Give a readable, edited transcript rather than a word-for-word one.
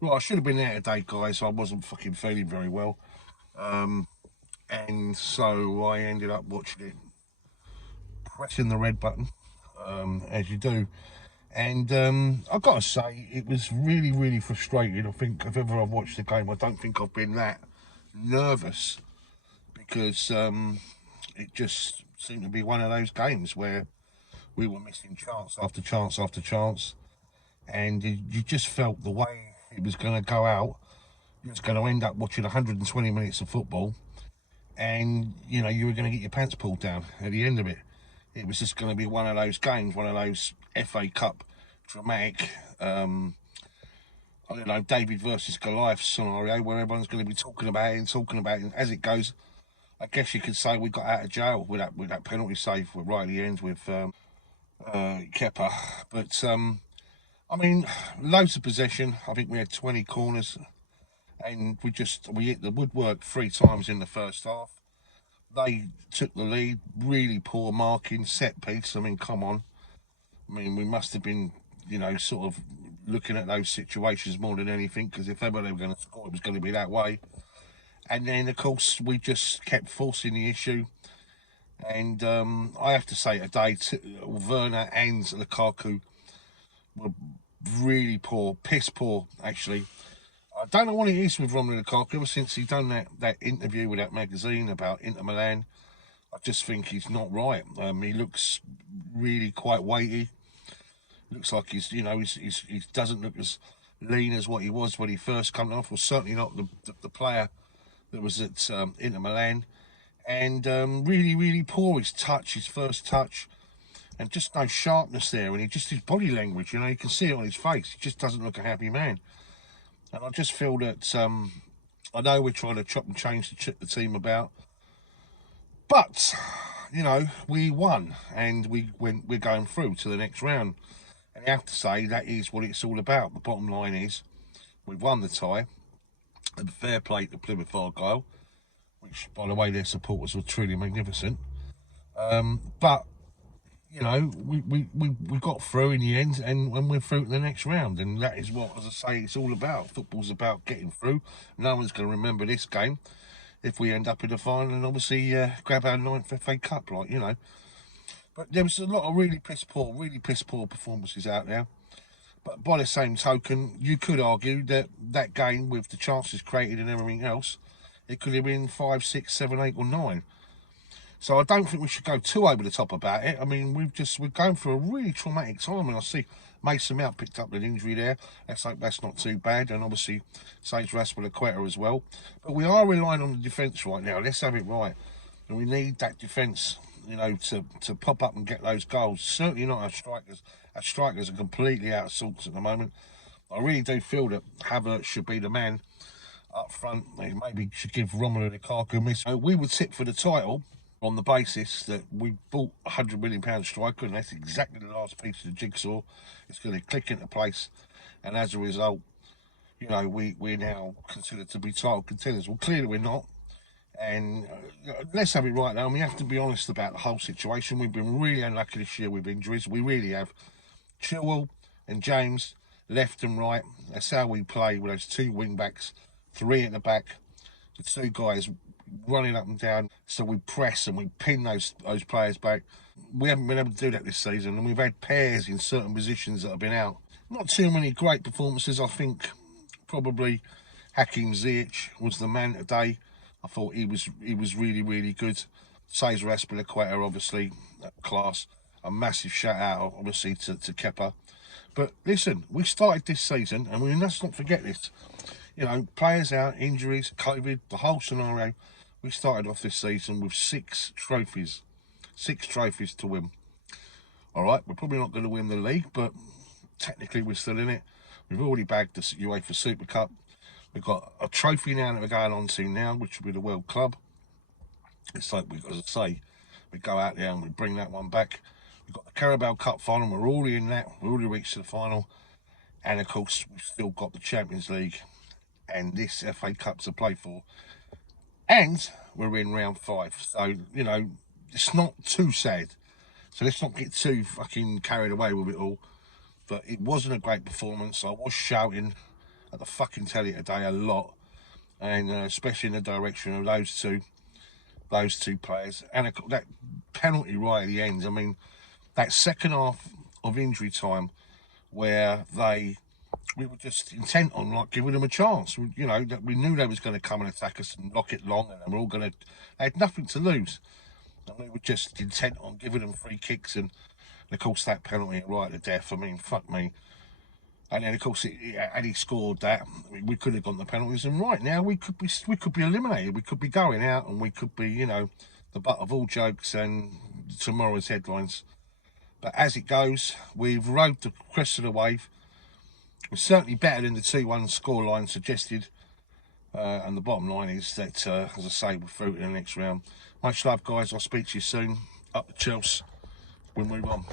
Well, I should have been there today, guys. I wasn't fucking feeling very well. And so I ended up watching it, pressing the red button, as you do. And I've got to say, it was really, really frustrating. I think if ever I've watched the game, I don't think I've been that nervous because it just seemed to be one of those games where we were missing chance after chance after chance. And you just felt the way it was going to go out, you was going to end up watching 120 minutes of football and you know you were going to get your pants pulled down at the end of it. It was just going to be one of those games, one of those FA Cup dramatic, I don't know, David versus Goliath scenario where everyone's going to be talking about it and talking about it. And as it goes, I guess you could say we got out of jail with that penalty save right at the end with Kepa. But I mean, loads of possession. I think we had 20 corners, and we hit the woodwork 3 times in the first half. They took the lead. Really poor marking, set piece. I mean, come on. I mean, we must have been, you know, sort of looking at those situations more than anything, because if ever they were going to score, it was going to be that way. And then, of course, we just kept forcing the issue. And I have to say today, Werner and Lukaku were really poor, piss poor, actually. I don't know what it is with Romelu Lukaku. Ever since he done that interview with that magazine about Inter Milan, I just think he's not right. He looks really quite weighty. Looks like he doesn't look as lean as what he was when he first came off. Well, certainly not the player that was at Inter Milan. And really, really poor his touch, his first touch, and just no sharpness there. And his body language, you know, you can see it on his face. He just doesn't look a happy man. And I just feel that I know we're trying to chop and change the team about, but you know we won and we're going through to the next round. And you have to say that is what it's all about. The bottom line is we won the tie, and fair play to Plymouth Argyle, which, by the way, their supporters were truly magnificent. But you know, we got through in the end, and when we're through to the next round, and that is what, as I say, it's all about. Football's about getting through. No one's going to remember this game if we end up in the final, and obviously grab our 9th FA Cup, like, you know. But there was a lot of really piss poor performances out there. But by the same token, you could argue that that game, with the chances created and everything else, it could have been 5, 6, 7, 8, or 9. So I don't think we should go too over the top about it. I mean, we're going through a really traumatic time, and I see Mason Mount picked up an injury there. Let's hope that's not too bad, and obviously Sage Raspberry as well. But we are relying on the defence right now. Let's have it right, and we need that defence, you know, to pop up and get those goals. Certainly not our strikers. Our strikers are completely out of sorts at the moment. I really do feel that Havertz should be the man up front. They maybe should give Romelu Lukaku a miss. We would sit for the title on the basis that we bought a £100 million striker, and that's exactly the last piece of the jigsaw. It's going to click into place, and as a result, you know, we're now considered to be title contenders. Well, clearly we're not, and let's have it right now. We have to be honest about the whole situation. We've been really unlucky this year with injuries. We really have. Chilwell and James, left and right. That's how we play with those 2 wing backs, 3 at the back, the 2 guys running up and down. So we press and we pin those players back. We haven't been able to do that this season, and we've had pairs in certain positions that have been out. Not too many great performances. I think probably Hakim Ziyech was the man today. I thought he was really, really good. Cesar Azpilicueta, obviously, class. A massive shout out, obviously, to Kepa. But listen, we started this season, and we must not forget this. You know, players out, injuries, COVID, the whole scenario. We started off this season with 6 trophies. 6 trophies to win. All right, we're probably not going to win the league, but technically we're still in it. We've already bagged the UEFA Super Cup. We've got a trophy now that we're going on to now, which will be the World Club. It's like, as I say, we go out there and we bring that one back. We've got the Carabao Cup final. We're already in that. We're already reached the final. And, of course, we've still got the Champions League and this FA Cup to play for. And we're in round 5. So, you know, it's not too sad. So let's not get too fucking carried away with it all. But it wasn't a great performance. I was shouting at the fucking telly today a lot, and especially in the direction of those two players. And that penalty right at the end. I mean, that second half of injury time where we were just intent on like giving them a chance. You know, that we knew they was going to come and attack us and lock it long, and we're all going to. They had nothing to lose, and we were just intent on giving them free kicks. And of course, that penalty right to death. I mean, fuck me. And then of course, had he scored that, we could have gone the penalties. And right now, we could be eliminated. We could be going out, and we could be, you know, the butt of all jokes and tomorrow's headlines. But as it goes, we've rode the crest of the wave. We're certainly better than the 2-1 scoreline suggested. And the bottom line is that, as I say, we're through to the next round. Much love, guys. I'll speak to you soon. Up the Chelsea. We'll move on.